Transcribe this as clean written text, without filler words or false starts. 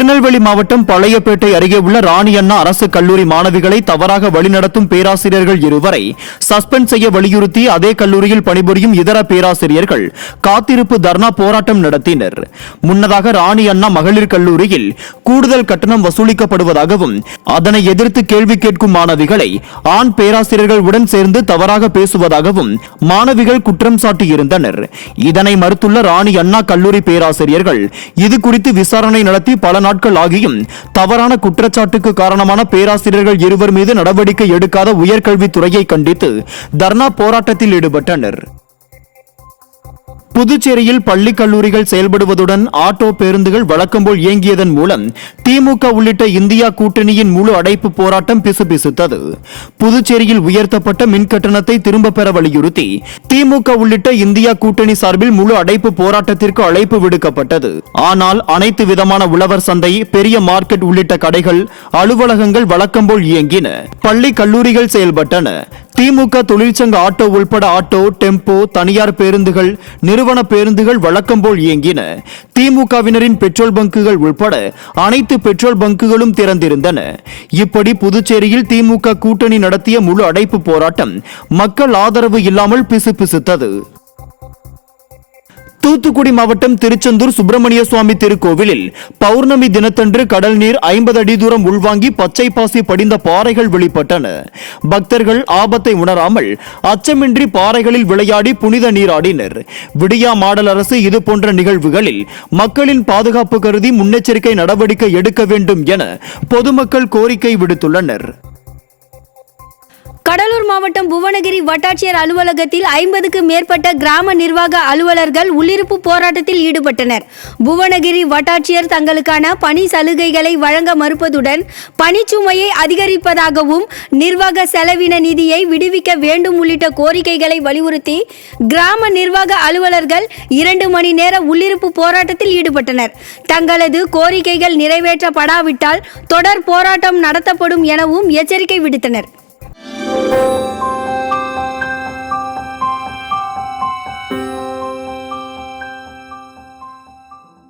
திருநெல்வேலி மாவட்டம் பழையப்பேட்டை அருகே உள்ள ராணி அண்ணா அரசு கல்லூரி மாணவிகளை தவறாக வழிநடத்தும் பேராசிரியர்கள் இருவரை சஸ்பெண்ட் செய்ய வலியுறுத்தி அதே கல்லூரியில் பணிபுரியும் இதர பேராசிரியர்கள் காத்திருப்பு தர்ணா போராட்டம் நடத்தினர். முன்னதாக ராணி அண்ணா மகளிர் கல்லூரியில் கூடுதல் கட்டணம் வசூலிக்கப்படுவதாகவும் அதனை எதிர்த்து கேள்வி கேட்கும் மாணவிகளை ஆண் பேராசிரியர்கள் உடன் சேர்ந்து தவறாக பேசுவதாகவும் மாணவிகள் குற்றம் சாட்டியிருந்தனர். இதனை மறுத்துள்ள ராணி அண்ணா கல்லூரி பேராசிரியர்கள் இது குறித்து விசாரணை நடத்தி பல நாட்கள் ஆகியும் தவறான குற்றச்சாட்டுக்கு காரணமான பேராசிரியர்கள் இருவர் மீது நடவடிக்கை எடுக்காத உயர்கல்வித்துறையை கண்டித்து தர்ணா போராட்டத்தில் ஈடுபட்டனர். புதுச்சேரியில் பள்ளி கல்லூரிகள் செயல்படுவதுடன் ஆட்டோ பேருந்துகள் வழக்கம்போல் இயங்கியதன் மூலம் திமுக உள்ளிட்ட இந்தியா கூட்டணியின் முழு அடைப்பு போராட்டம் பிசுபிசுத்தது. புதுச்சேரியில் உயர்த்தப்பட்ட மின் கட்டணத்தை திரும்ப பெற வலியுறுத்தி திமுக உள்ளிட்ட இந்தியா கூட்டணி சார்பில் முழு அடைப்பு போராட்டத்திற்கு அழைப்பு விடுக்கப்பட்டது. ஆனால் அனைத்து விதமான உழவர் சந்தை, பெரிய மார்க்கெட் உள்ளிட்ட கடைகள், அலுவலகங்கள் வழக்கம்போல் இயங்கின. பள்ளி கல்லூரிகள் செயல்பட்டன. திமுக தொழிற்சங்க ஆட்டோ உள்பட ஆட்டோ, டெம்போ, தனியார் பேருந்துகள், நிறுவன பேருந்துகள் வழக்கம்போல் இயங்கின. திமுகவினரின் பெட்ரோல் பங்குகள் உள்பட அனைத்து பெட்ரோல் பங்குகளும் திறந்திருந்தன. இப்படி புதுச்சேரியில் திமுக கூட்டணி நடத்திய முழு அடைப்பு போராட்டம் மக்கள் ஆதரவு இல்லாமல் பிசுபிசுத்தது. தூத்துக்குடி மாவட்டம் திருச்செந்தூர் சுப்பிரமணிய சுவாமி திருக்கோவிலில் பௌர்ணமி தினத்தன்று கடல் நீர் 50 அடி தூரம் உள்வாங்கி பச்சை பாசி படிந்த பாறைகள் வெளிப்பட்டன. பக்தர்கள் ஆபத்தை உணராமல் அச்சமின்றி பாறைகளில் விளையாடி புனித நீராடினர். விடியா மாடல் அரசு இதுபோன்ற நிகழ்வுகளில் மக்களின் பாதுகாப்பு கருதி முன்னெச்சரிக்கை நடவடிக்கை எடுக்க வேண்டும் என பொதுமக்கள் கோரிக்கை விடுத்துள்ளனர். கடலூர் மாவட்டம் புவனகிரி வட்டாட்சியர் அலுவலகத்தில் 50க்கு மேற்பட்ட கிராம நிர்வாக அலுவலர்கள் உள்ளிருப்பு போராட்டத்தில் ஈடுபட்டனர். புவனகிரி வட்டாட்சியர் தங்களுக்கான பணி சலுகைகளை வழங்க மறுப்பதுடன் பணிச்சுமையை அதிகரிப்பதாகவும் நிர்வாக செலவின நிதியை விடுவிக்க வேண்டும் உள்ளிட்ட கோரிக்கைகளை வலியுறுத்தி கிராம நிர்வாக அலுவலர்கள் 2 மணி நேர உள்ளிருப்பு போராட்டத்தில் ஈடுபட்டனர். தங்களது கோரிக்கைகள் நிறைவேற்றப்படாவிட்டால் தொடர் போராட்டம் நடத்தப்படும் எனவும் எச்சரிக்கை விடுத்தனர்.